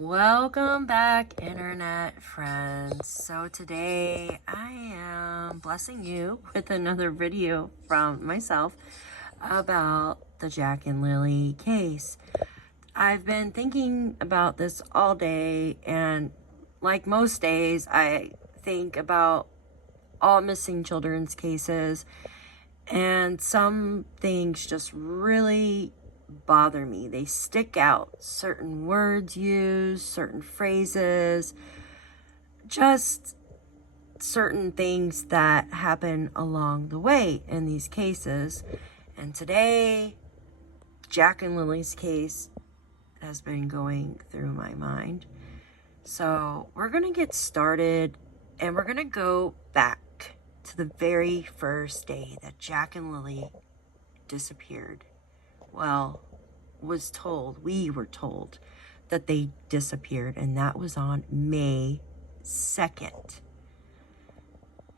Welcome back, internet friends. So today I am blessing you with another video from myself about the Jack and Lilly case. I've been thinking about this all day, and like most days, I think about all missing children's cases, and some things just really bother me. They stick out. Certain words used, certain phrases, just certain things that happen along the way in these cases. And today, Jack and Lily's case has been going through my mind. So we're going to get started, and we're going to go back to the very first day that Jack and Lilly disappeared. Well, we were told that they disappeared, and that was on May 2nd,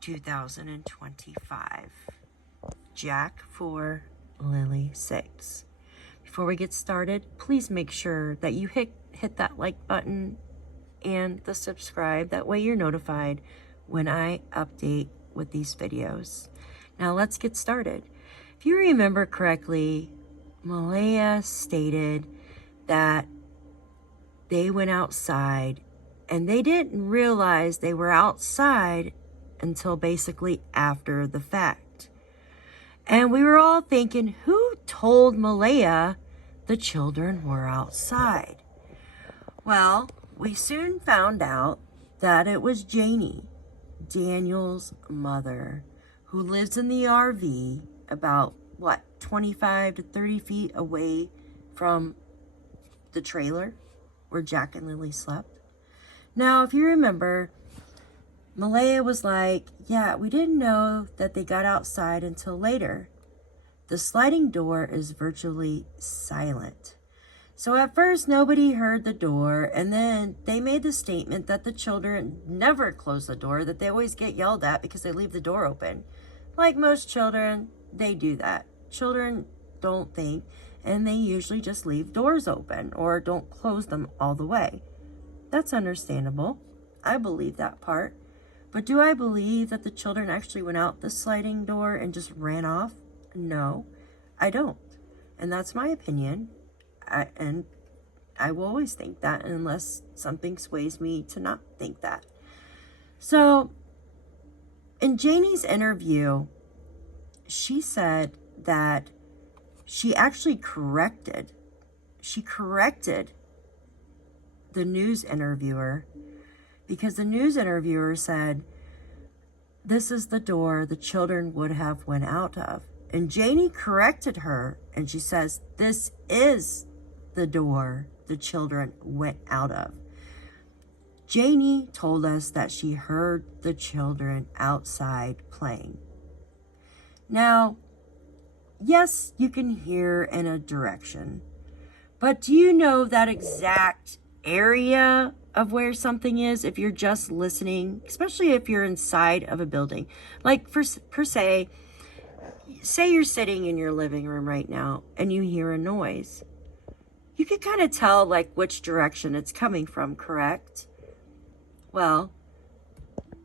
2025. Jack 4, Lilly 6. Before we get started, please make sure that you hit that like button and the subscribe. That way you're notified when I update with these videos. Now let's get started. If you remember correctly, Malaya stated that they went outside and they didn't realize they were outside until basically after the fact. And we were all thinking, who told Malaya the children were outside? Well, we soon found out that it was Janie, Daniel's mother, who lives in the RV about 25 to 30 feet away from the trailer where Jack and Lilly slept. Now, if you remember, Malaya was like, yeah, we didn't know that they got outside until later. The sliding door is virtually silent. So at first, nobody heard the door, and then they made the statement that the children never close the door, that they always get yelled at because they leave the door open. Like most children, they do that. Children don't think, and they usually just leave doors open or don't close them all the way. That's understandable. I believe that part. But do I believe that the children actually went out the sliding door and just ran off? No, I don't. And that's my opinion. And I will always think that unless something sways me to not think that. So in Janie's interview, she said that she actually corrected the news interviewer, because the news interviewer said, this is the door the children would have went out of. And Janie corrected her, and she says, this is the door the children went out of. Janie told us that she heard the children outside playing. Now, yes, you can hear in a direction, but do you know that exact area of where something is if you're just listening, especially if you're inside of a building? Like per se you're sitting in your living room right now and you hear a noise. You can kind of tell like which direction it's coming from, correct? Well,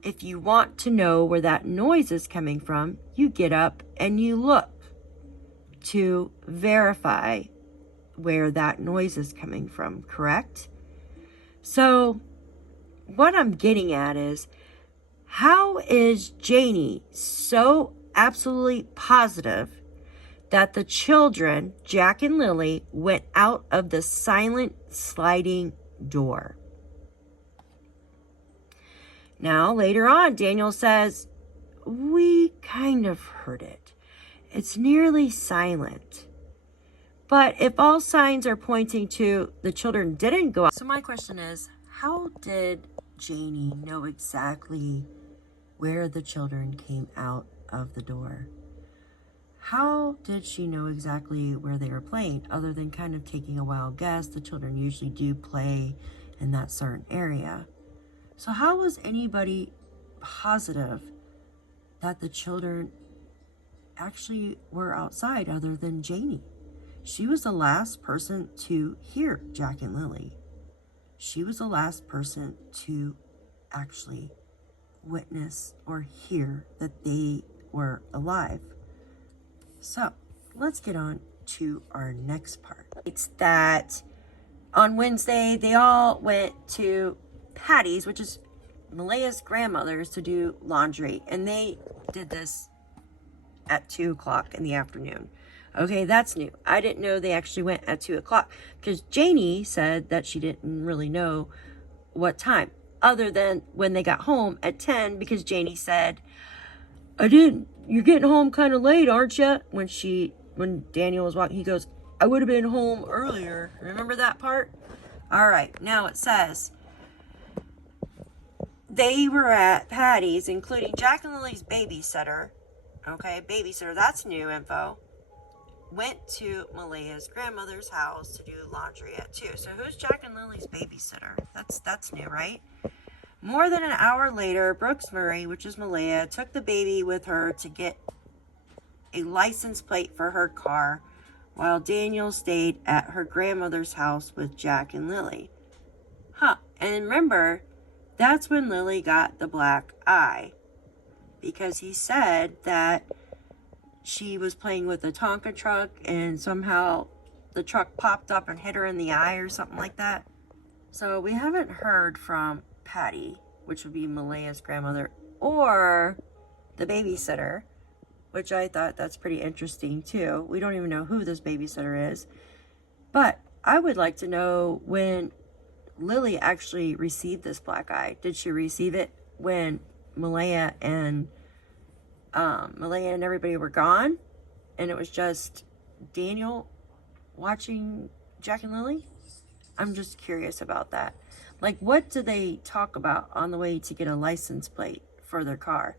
if you want to know where that noise is coming from, you get up and you look to verify where that noise is coming from, correct? So what I'm getting at is, how is Janie so absolutely positive that the children, Jack and Lilly, went out of the silent sliding door? Now, later on, Daniel says, we kind of heard it. It's nearly silent. But if all signs are pointing to the children didn't go out. So my question is, how did Janie know exactly where the children came out of the door? How did she know exactly where they were playing, other than kind of taking a wild guess? The children usually do play in that certain area. So how was anybody positive that the children actually were outside other than Janie? She was the last person to hear Jack and Lilly. she was the last person to actually witness or hear that they were alive. So let's get on to our next part. It's that on Wednesday, they all went to Patty's, which is Malea's grandmother's, to do laundry. And they did this at 2 o'clock in the afternoon. Okay, that's new. I didn't know they actually went at 2 o'clock because Janie said that she didn't really know what time, other than when they got home at 10, because Janie said, you're getting home kind of late, aren't you? When Daniel was walking, he goes, I would have been home earlier. Remember that part? All right, now it says they were at Patty's, including Jack and Lily's babysitter. Okay, babysitter, that's new info. Went to Malea's grandmother's house to do laundry at 2. So who's Jack and Lily's babysitter? That's new, right? More than an hour later, Brooks Murray, which is Malaya, took the baby with her to get a license plate for her car, while Daniel stayed at her grandmother's house with Jack and Lily. And remember, that's when Lily got the black eye, because he said that she was playing with a Tonka truck and somehow the truck popped up and hit her in the eye or something like that. So we haven't heard from Patty, which would be Malaya's grandmother, or the babysitter, which I thought that's pretty interesting too. We don't even know who this babysitter is. But I would like to know when Lily actually received this black eye. Did she receive it when Malaya and everybody were gone, and it was just Daniel watching Jack and Lily? I'm just curious about that. Like, what do they talk about on the way to get a license plate for their car?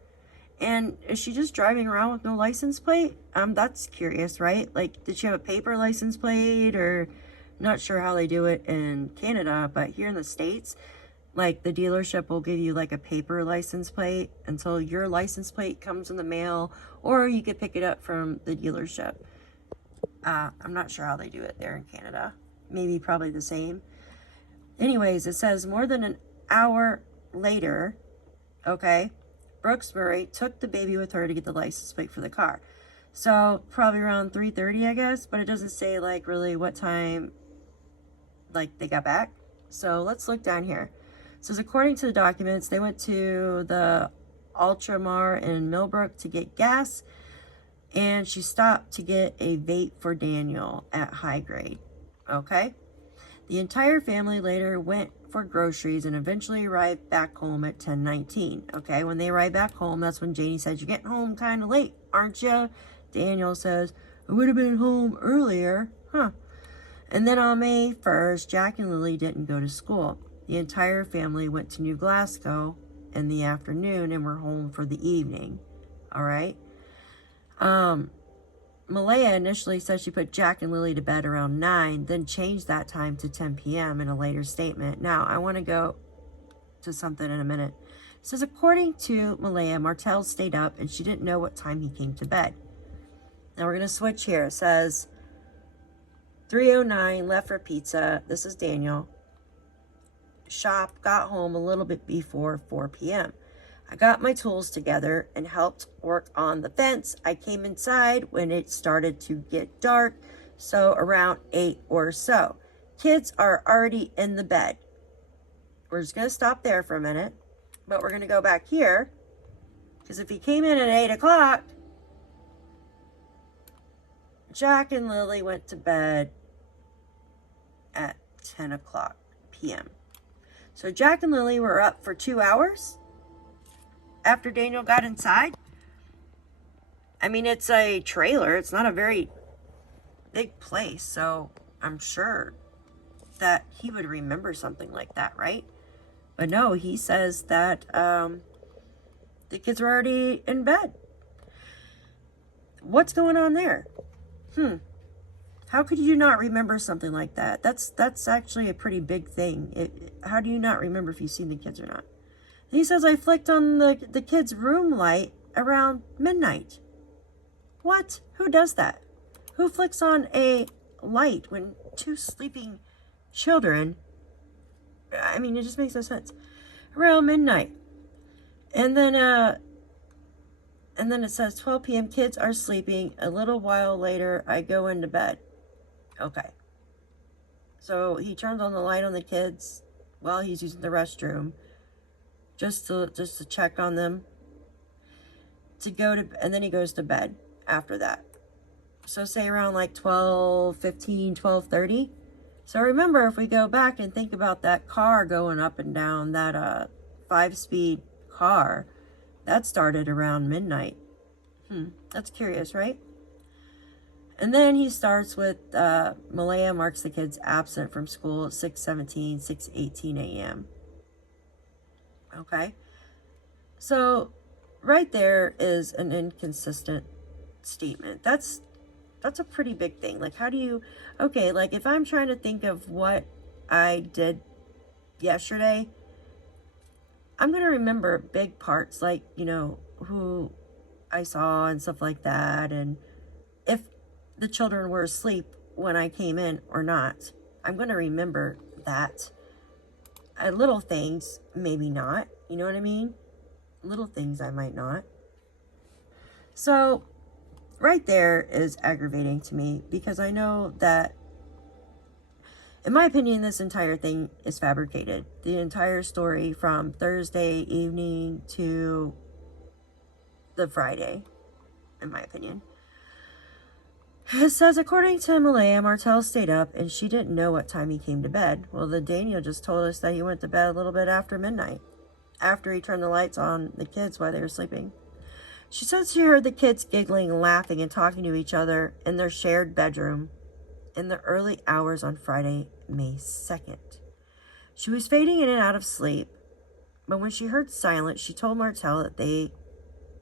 And is she just driving around with no license plate? That's curious, right? Like, did she have a paper license plate? Or not sure how they do it in Canada, but here in the States, like, the dealership will give you like a paper license plate until your license plate comes in the mail, or you could pick it up from the dealership. I'm not sure how they do it there in Canada. Maybe probably the same. Anyways, it says more than an hour later, okay, Brooks Murray took the baby with her to get the license plate for the car. So probably around 3:30, I guess, but it doesn't say like really what time like they got back. So let's look down here. It says according to the documents, they went to the Ultramar in Millbrook to get gas, and she stopped to get a vape for Daniel at High Grade. Okay. The entire family later went for groceries and eventually arrived back home at 10:19. Okay, when they arrived back home, that's when Janie said, you're getting home kind of late, aren't you? Daniel says, I would have been home earlier. And then on May 1st, Jack and Lily didn't go to school. The entire family went to New Glasgow in the afternoon and were home for the evening. All right. Malaya initially said she put Jack and Lily to bed around 9, then changed that time to 10 p.m. in a later statement. Now, I want to go to something in a minute. It says, according to Malaya, Martel stayed up and she didn't know what time he came to bed. Now, we're going to switch here. It says, 3:09, left for pizza. This is Daniel. Shop, got home a little bit before 4 p.m. I got my tools together and helped work on the fence. I came inside when it started to get dark, so around 8 or so. Kids are already in the bed. We're just going to stop there for a minute, but we're going to go back here, because if he came in at 8 o'clock, Jack and Lily went to bed at 10 o'clock p.m. So Jack and Lily were up for 2 hours after Daniel got inside. I mean, it's a trailer. It's not a very big place, so I'm sure that he would remember something like that, right? But no, he says that the kids were already in bed. What's going on there? How could you not remember something like that? That's actually a pretty big thing. How do you not remember if you've seen the kids or not? He says, I flicked on the kids' room light around midnight. What? Who does that? Who flicks on a light when two sleeping children I mean, it just makes no sense. Around midnight. And then it says 12 p.m. kids are sleeping. A little while later, I go into bed. Okay. So he turns on the light on the kids while he's using the restroom, just to check on them. And then he goes to bed after that. So say around like 12:15, 12:30. So remember, if we go back and think about that car going up and down, that 5-speed car, that started around midnight. That's curious, right? And then he starts with Malaya marks the kids absent from school at 6:17, 6:18 a.m. Okay? So right there is an inconsistent statement. That's a pretty big thing. Like, how do you... Okay, like, if I'm trying to think of what I did yesterday, I'm going to remember big parts, like, you know, who I saw and stuff like that, and if the children were asleep when I came in or not. I'm going to remember that. Little things, maybe not. You know what I mean? Little things I might not. So, right there is aggravating to me, because I know that, in my opinion, this entire thing is fabricated. The entire story from Thursday evening to the Friday, in my opinion. It says, according to Malaya, Martel stayed up and she didn't know what time he came to bed. Well, the Daniel just told us that he went to bed a little bit after midnight, after he turned the lights on the kids while they were sleeping. She says she heard the kids giggling, laughing, and talking to each other in their shared bedroom in the early hours on Friday, May 2nd. She was fading in and out of sleep, but when she heard silence, she told Martel that they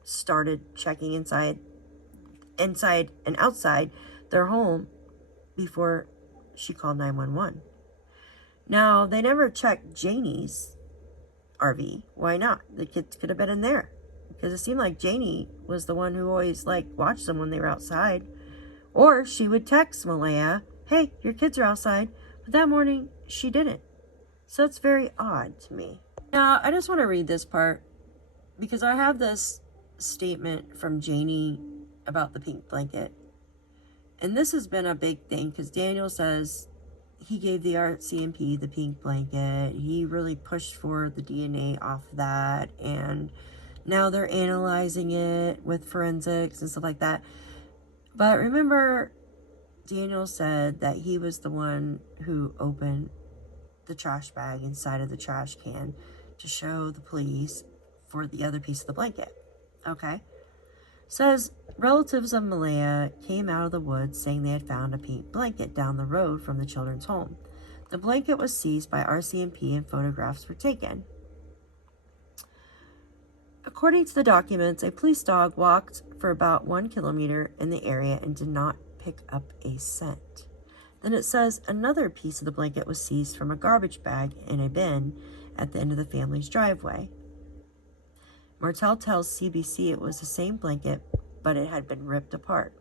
started checking inside and outside their home before she called 911. Now, they never checked Janie's RV. Why not? The kids could have been in there, because it seemed like Janie was the one who always, like, watched them when they were outside. Or she would text Malaya, hey, your kids are outside. But that morning, she didn't. So it's very odd to me. Now, I just want to read this part, because I have this statement from Janie about the pink blanket. And this has been a big thing, because Daniel says he gave the RCMP the pink blanket. He really pushed for the DNA off that, and now they're analyzing it with forensics and stuff like that. But remember, Daniel said that he was the one who opened the trash bag inside of the trash can to show the police for the other piece of the blanket. Okay? Says relatives of Malaya came out of the woods saying they had found a pink blanket down the road from the children's home. The blanket was seized by RCMP and photographs were taken. According to the documents, a police dog walked for about 1 kilometer in the area and did not pick up a scent. Then it says another piece of the blanket was seized from a garbage bag in a bin at the end of the family's driveway. Martel tells CBC it was the same blanket, but it had been ripped apart.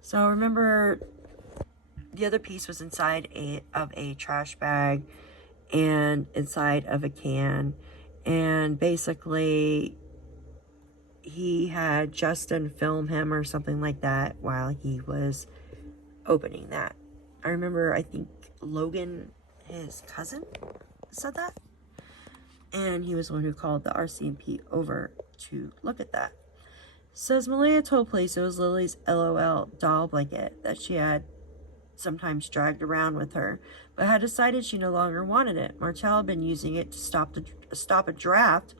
So remember, the other piece was inside of a trash bag and inside of a can. And basically, he had Justin film him or something like that while he was opening that. I remember, I think Logan, his cousin, said that. And he was the one who called the RCMP over to look at that. Says Malaya told police it was Lily's LOL doll blanket that she had sometimes dragged around with her, but had decided she no longer wanted it. Martel had been using it to stop a draft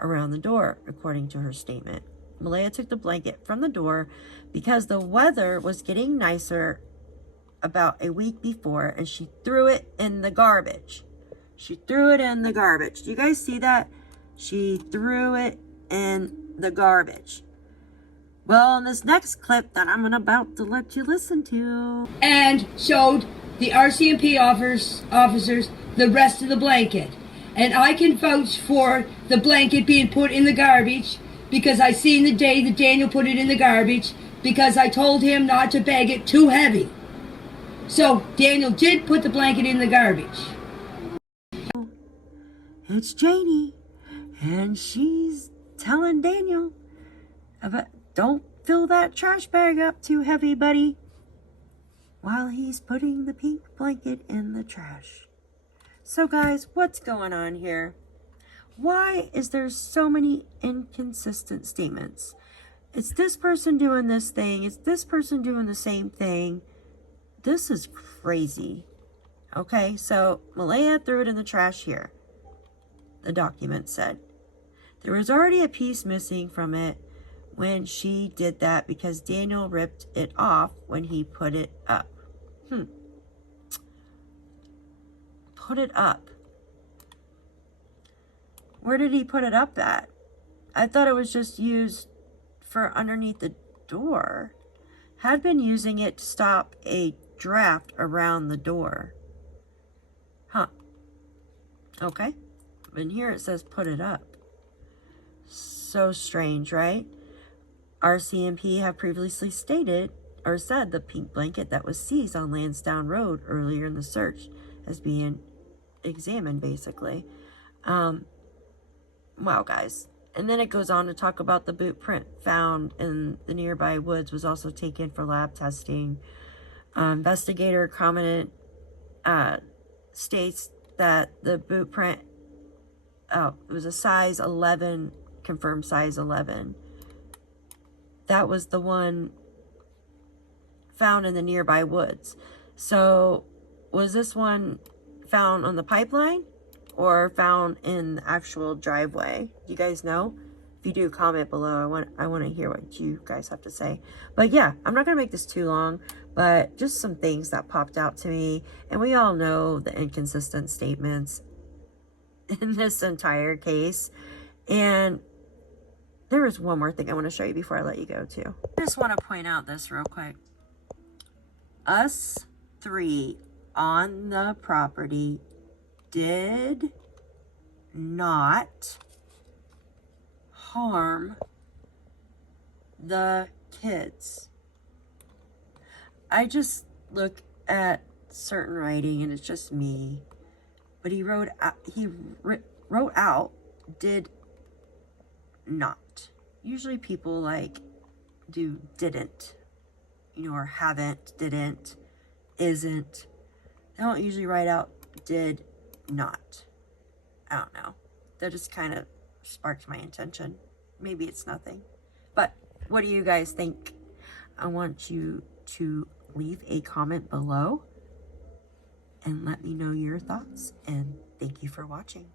around the door, according to her statement. Malaya took the blanket from the door because the weather was getting nicer about a week before, and she threw it in the garbage. She threw it in the garbage. Do you guys see that? She threw it in the garbage. Well, in this next clip that I'm about to let you listen to, and showed the RCMP officers the rest of the blanket. And I can vouch for the blanket being put in the garbage, because I seen the day that Daniel put it in the garbage, because I told him not to bag it too heavy. So Daniel did put the blanket in the garbage. it's Janie. And she's telling Daniel about, don't fill that trash bag up too heavy, buddy, while he's putting the pink blanket in the trash. So guys, what's going on here? Why is there so many inconsistent statements? It's this person doing this thing. It's this person doing the same thing. This is crazy. Okay, so Malaya threw it in the trash here. The document said. There was already a piece missing from it when she did that because Daniel ripped it off when he put it up. Put it up. Where did he put it up at? I thought it was just used for underneath the door. Had been using it to stop a draft around the door. Huh. Okay. And here it says put it up. So strange, right? RCMP have previously stated or said the pink blanket that was seized on Landsdowne Road earlier in the search as being examined, basically. Wow, guys. And then it goes on to talk about the boot print found in the nearby woods was also taken for lab testing. Investigator Prominent states that the boot print it was a size 11, confirmed size 11. That was the one found in the nearby woods. So was this one found on the pipeline or found in the actual driveway? You guys know? If you do, comment below. I want to hear what you guys have to say. But yeah, I'm not going to make this too long, but just some things that popped out to me. And we all know the inconsistent statements in this entire case. And there is one more thing I want to show you before I let you go too. I just want to point out this real quick. Us three on the property did not harm the kids. I just look at certain writing and it's just me. But he wrote out did not. Usually people like do didn't, you know, or haven't, didn't, isn't. They don't usually write out did not. I don't know. That just kind of sparked my attention. Maybe it's nothing. But what do you guys think? I want you to leave a comment below and let me know your thoughts. And thank you for watching.